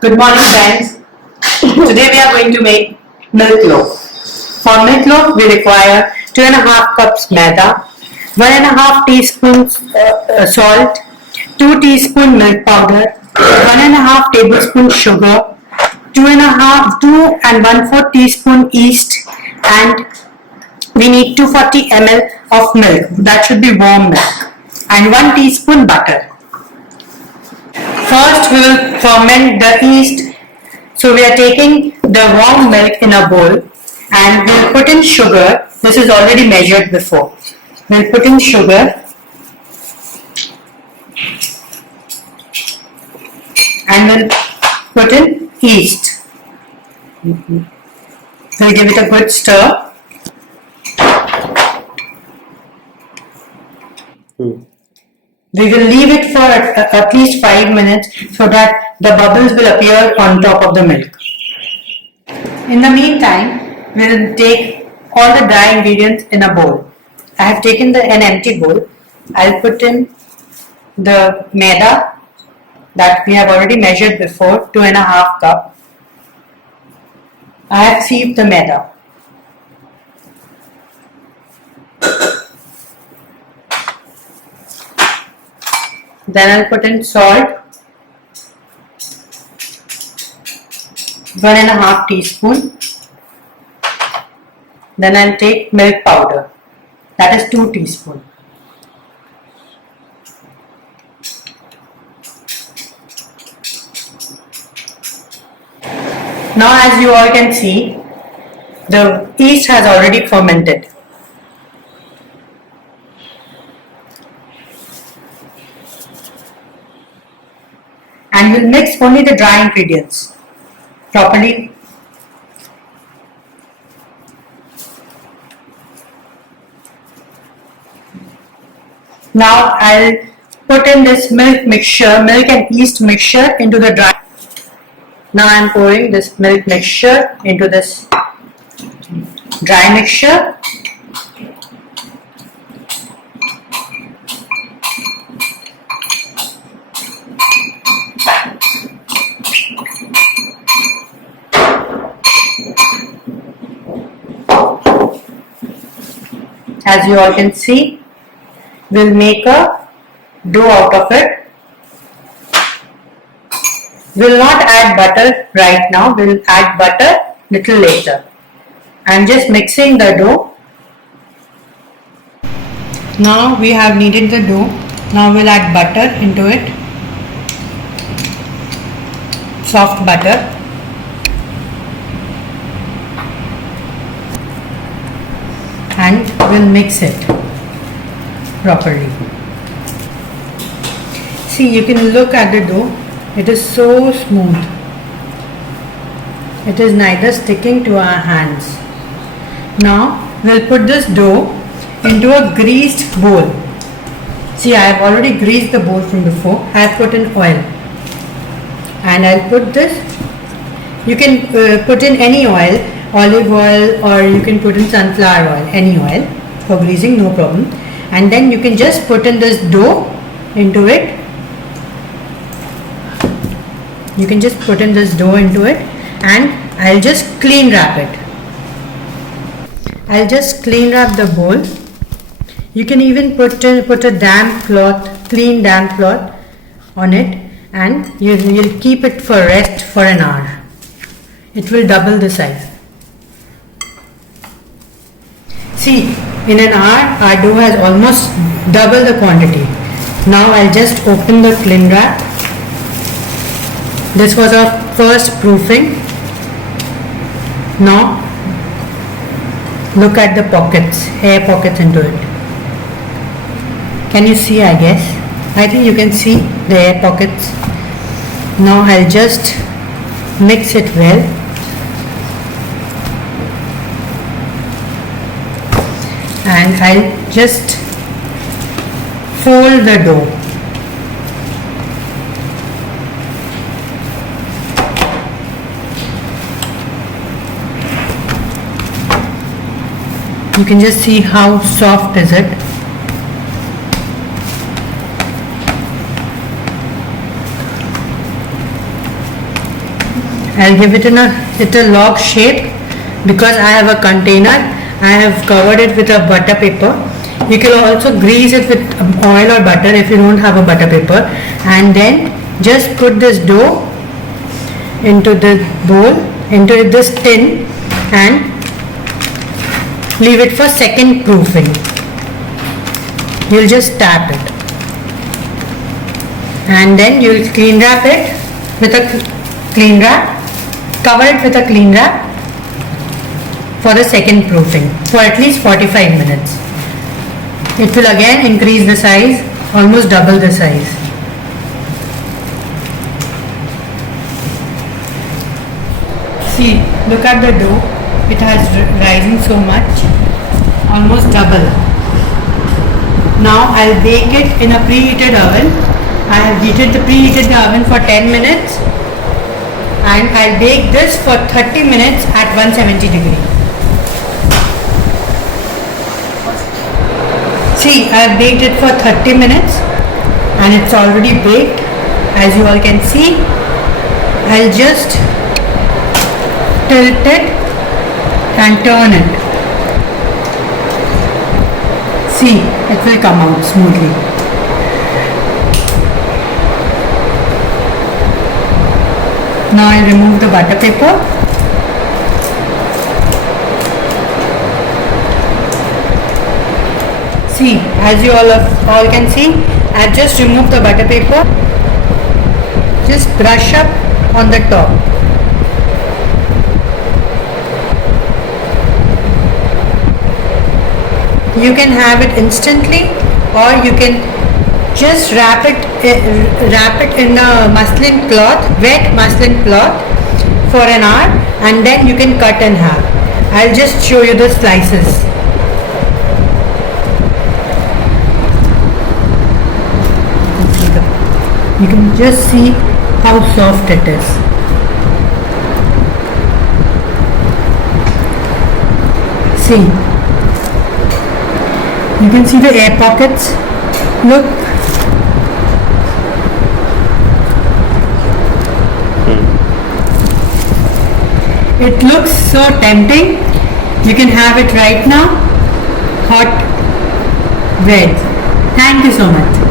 Good morning, friends. Today we are going to make milk loaf. For milk loaf, we require 2.5 cups maida, 1.5 teaspoons salt, 2 teaspoon milk powder, 1.5 tablespoon sugar, 2 and 1/4 teaspoon yeast, and we need 240 ml of milk. That should be warm milk, and 1 teaspoon butter. First, we will ferment the yeast. So we are taking the warm milk in a bowl and we'll put in sugar. This is already measured before. We'll put in sugar and we'll put in yeast. We'll give it a good stir. We will leave it for at least 5 minutes so that the bubbles will appear on top of the milk. In the meantime, we will take all the dry ingredients in a bowl. I have taken an empty bowl. I'll put in the maida that we have already measured before, 2.5 cup. I have sieved the maida. Then I'll put in salt, 1.5 teaspoon. Then I'll take milk powder, that is 2 teaspoon. Now as you all can see, the yeast has already fermented. And we'll mix only the dry ingredients properly. Now I'll put in this milk and yeast mixture into the dry. Now I'm pouring this milk mixture into this dry mixture. As you all can see, we'll make a dough out of it. We'll not add butter right now, we'll add butter little later. I'm just mixing the dough. Now we have kneaded the dough. Now we'll add butter into it. Soft butter. And we'll mix it properly. See, you can look at the dough. It is so smooth. It is neither sticking to our hands. Now we'll put this dough into a greased bowl. See, I have already greased the bowl from before. I have put in oil. And I'll put this. You can put in any oil. Olive oil, or you can put in sunflower oil, any oil for greasing, no problem. And then you can just put in this dough into it. You can just put in this dough into it, and I'll just clean wrap it. I'll just clean wrap the bowl. You can even put a damp cloth, clean damp cloth on it, and you'll keep it for rest for an hour. It will double the size. See, in an hour our dough has almost double the quantity. Now I'll just open the cling wrap. This was our first proofing. Now look at the pockets, air pockets into it. Can you see? I guess. I think you can see the air pockets. Now I'll just mix it well. And I'll just fold the dough. You can just see how soft is it. I'll give it a log shape because I have a container. I have covered it with a butter paper. You can also grease it with oil or butter if you don't have a butter paper, and then just put this dough into the bowl, into this tin, and leave it for second proofing. You'll just tap it, and then you'll clean wrap it with a clean wrap, cover it with a clean wrap for the second proofing for at least 45 minutes. It will again increase the size, almost double the size. See, look at the dough. It has risen so much, almost double. Now I'll bake it in a preheated oven. I have preheated the oven for 10 minutes, and I'll bake this for 30 minutes at 170 degrees. See, I have baked it for 30 minutes and it's already baked, as you all can see. I'll just tilt it and turn it. See, it will come out smoothly. Now I'll remove the butter paper. See, as you all can see, I've just removed the butter paper. Just brush up on the top. You can have it instantly, or you can just wrap it in a muslin cloth, wet muslin cloth for an hour, and then you can cut in half. I'll just show you the slices. You can just see how soft it is. See, you can see the air pockets. Look. It looks so tempting. You can have it right now. Hot bread. Thank you so much.